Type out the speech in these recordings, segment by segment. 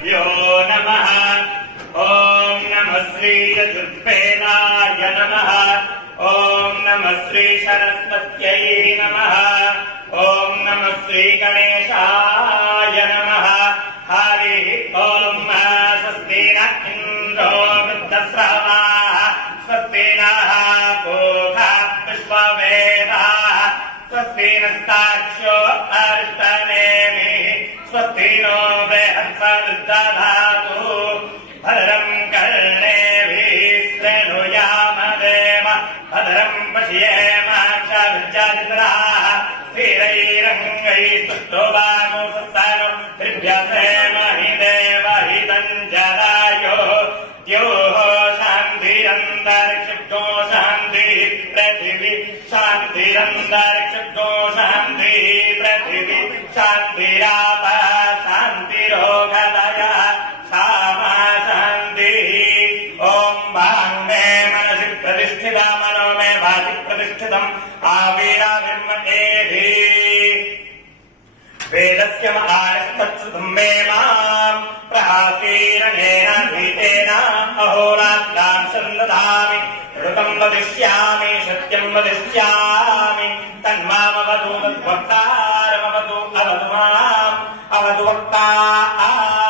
श्रीगुरुभ्यो नमः। ॐ नमः श्री यजुर्वेदाय नमः। ॐ नमः श्री सरस्वत्यै नमः। ॐ नमः श्री गणेशाय नमः। हरिः ॐ स्वस्ति न इन्द्रो वृद्धश्रवाः स्वस्ति नः पूषा विश्ववेदाः स्वस्ति नस्ताक्ष्यो अरिष्टनेमिः स्वस्ति नो बृहस्पतिर्दधातु भद्रं कर्णेभिः शृणुयामदेव भद्रं पश्येमाक्षभिर्यजत्राः स्थिरैरङ्गैः स्तुष्टुवामुसस्तानो त्रिभ्यसेमहि देवहितञ्जरायो द्योः शान्तिरन्तरिक्षो शान्तिः पृथिवी शान्तिरन्तरिक्षो शान्तिः पृथिवी शान्तिराप शान्तिरोगदयः क्षमा शान्तिः। ॐ वाङ्मे मनसि प्रतिष्ठिता मनो मे वाचि प्रतिष्ठितम् आविराविर्मयेधि वेदस्य महारस्तच्छ्रुतं मे माम् प्रहासीरणेन भीतेन अहोरात्रां सन्दधामि ऋतं वदिष्यामि सत्यं वदिष्यामि तन्मामवतु तद्वक्तारमवतु अवतु माम् अवतु वक्तारम्।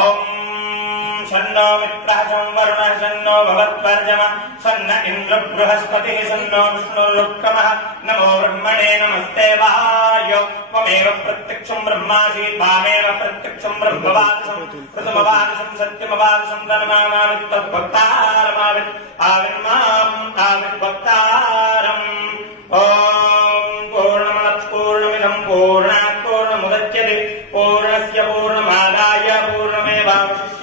ॐ शन्नो मित्रः संवरुणः शन्नो भवत्वर्जमः शन्न इन्द्र बृहस्पतिः शन्नो विष्णुरुक्रमः नमो ब्रह्मणे नमस्ते वायो त्वमेव प्रत्यक्षं ब्रह्मासि त्वामेव प्रत्यक्षं ब्रह्मवादिशं प्रथमवादिशं सत्यमवादिशं धर्मामावित् तद्भक्तारमावित् आविर्माम् आविर्भक्तारम्। ॐ पूर्णमदः पूर्णमिदं पूर्णात् पूर्णमुदच्यते पूर्णस्य पूर्णमादाय पूर्णमेवावशिष्यते